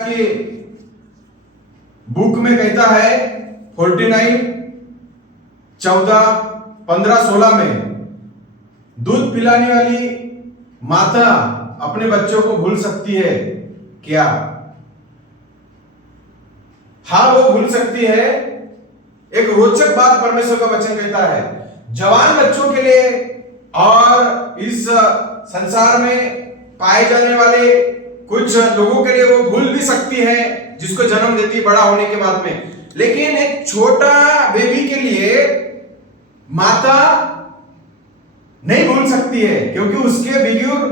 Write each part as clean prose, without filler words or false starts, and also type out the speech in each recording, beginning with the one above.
कि बुक में कहता है 49, 14, 15, 16 में दूध पिलाने वाली माता अपने बच्चों को भूल सकती है क्या? हाँ, वो भूल सकती है। एक रोचक बात परमेश्वर का वचन कहता है, जवान बच्चों के लिए और इस संसार में पाए जाने वाले कुछ लोगों के लिए वो भूल भी सकती है जिसको जन्म देती बड़ा होने के बाद में, लेकिन एक छोटा बेबी के लिए माता नहीं भूल सकती है, क्योंकि उसके बिगुर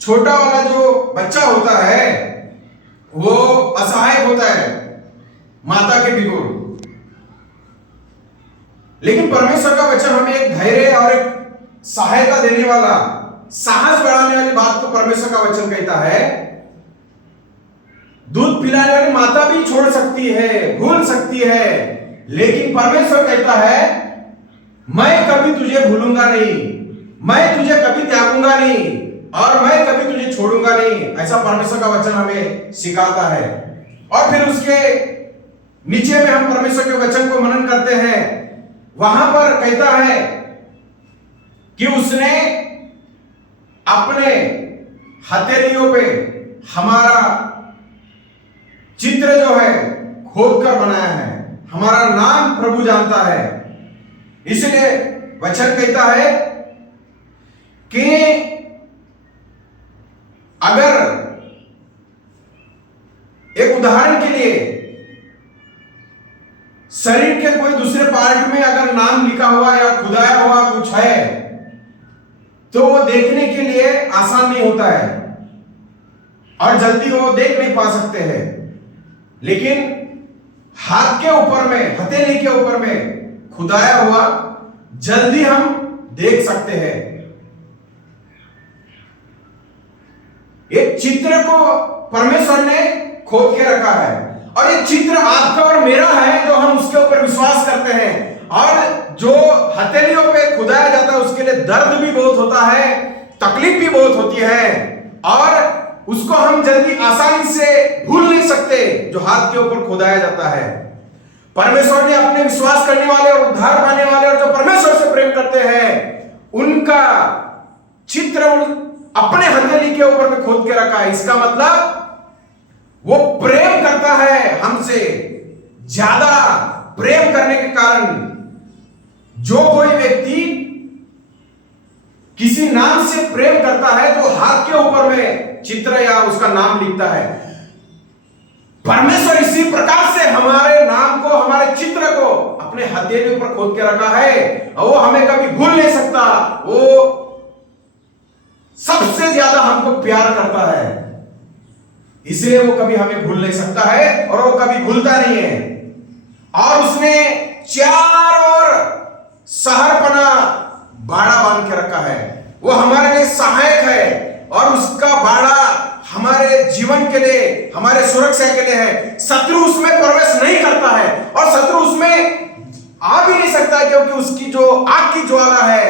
छोटा वाला जो बच्चा होता है वो असहाय होता है माता के बिगुर। लेकिन परमेश्वर का वचन हमें एक धैर्य और एक सहायता देने वाला, साहस बढ़ाने वाली बात को परमेश्वर का वचन कहता है, दूध पिलाने वाली माता भी छोड़ सकती है, भूल सकती है, लेकिन परमेश्वर कहता है मैं कभी तुझे भूलूंगा नहीं, मैं तुझे कभी त्यागूंगा नहीं और मैं कभी तुझे छोड़ूंगा नहीं। ऐसा परमेश्वर का वचन हमें सिखाता है। और फिर उसके नीचे में हम परमेश्वर के वचन को मनन करते हैं, वहां पर कहता है कि उसने अपने हथेलियों पे हमारा चित्र जो है खोद कर बनाया है, हमारा नाम प्रभु जानता है। इसलिए वचन कहता है कि अगर एक उदाहरण के लिए शरीर के कोई दूसरे पार्ट में अगर नाम लिखा हुआ या खुदाया हुआ कुछ है तो वो देखने के लिए आसान नहीं होता है और जल्दी वो देख नहीं पा सकते हैं, लेकिन हाथ के ऊपर में, हथेली के ऊपर में खुदाया हुआ जल्दी हम देख सकते हैं। एक चित्र को परमेश्वर ने खोद के रखा है और ये चित्र आपका और मेरा है जो हम उसके ऊपर विश्वास करते हैं। और जो हथेलियों पे खुदाया जाता है उसके लिए दर्द भी बहुत होता है, तकलीफ भी बहुत होती है और उसको हम जल्दी आसानी से भूल नहीं सकते जो हाथ के ऊपर खुदाया जाता है। परमेश्वर ने अपने विश्वास करने वाले और उद्धार पाने वाले और जो परमेश्वर से प्रेम करते हैं उनका चित्र अपने हथेली के ऊपर में खोद के रखा है। इसका मतलब वो प्रेम करता है हमसे, ज्यादा प्रेम करने के कारण जो कोई व्यक्ति किसी नाम से प्रेम करता है तो हाथ के ऊपर में चित्र या उसका नाम लिखता है। परमेश्वर इसी प्रकार से हमारे नाम को, हमारे चित्र को अपने हथेली ऊपर खोद के रखा है और वो हमें कभी भूल नहीं सकता। वो सबसे ज्यादा हमको प्यार करता है, इसलिए वो कभी हमें भूल नहीं सकता है और वो कभी भूलता नहीं है। और उसने चारों ओर सहरपना बाड़ा बांध के रखा है, वो हमारे लिए सहायक है और उसका बाड़ा हमारे जीवन के लिए, हमारे सुरक्षा के लिए है। शत्रु उसमें प्रवेश नहीं करता है और शत्रु उसमें आ भी नहीं सकता है, क्योंकि उसकी जो आग की ज्वाला है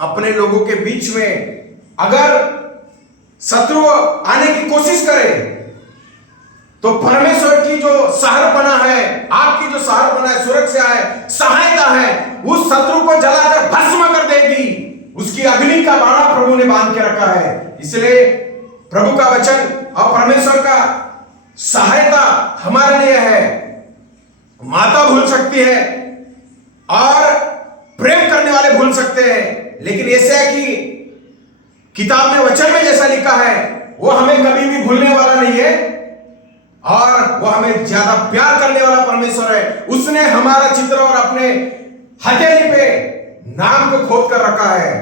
अपने लोगों के बीच में, अगर शत्रु आने की कोशिश करे तो परमेश्वर की जो सहरपना है, आग की जो सहरपना है, सुरक्षा है, सहायता है, उस शत्रु को जलाकर भस्म कर देगी। उसकी अग्नि का बाड़ा प्रभु ने बांध के रखा है। इसलिए प्रभु का वचन और परमेश्वर का सहायता हमारे लिए है। माता भूल सकती है और प्रेम करने वाले भूल सकते हैं, लेकिन ऐसे है कि किताब में, वचन में जैसा लिखा है वो हमें कभी भी भूलने वाला नहीं है और वो हमें ज्यादा प्यार करने वाला परमेश्वर है। उसने हमारा चित्र और अपने हथेली पे नाम को खोद कर रखा है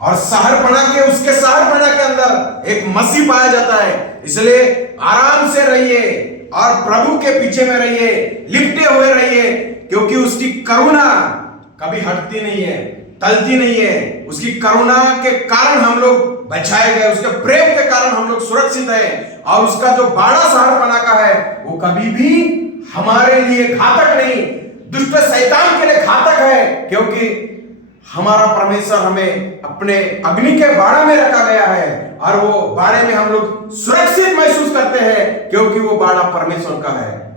और सहरपना के, उसके सहरपना के अंदर एक मसीह पाया जाता है। इसलिए आराम से रहिए और प्रभु के पीछे में रहिए, लिपटे हुए रहिए, क्योंकि उसकी करुणा कभी हटती नहीं है, टलती नहीं है। उसकी करुणा के कारण हम लोग बचाए गए, उसके प्रेम के कारण हम लोग सुरक्षित हैं और उसका जो बाड़ा सहरपना का है वो कभी भी हमारे लिए घातक नहीं, दुष्ट शैतान के लिए घातक है, क्योंकि हमारा परमेश्वर हमें अपने अग्नि के बाड़ा में रखा गया है और वो बाड़े में हम लोग सुरक्षित महसूस करते हैं क्योंकि वो बाड़ा परमेश्वर का है।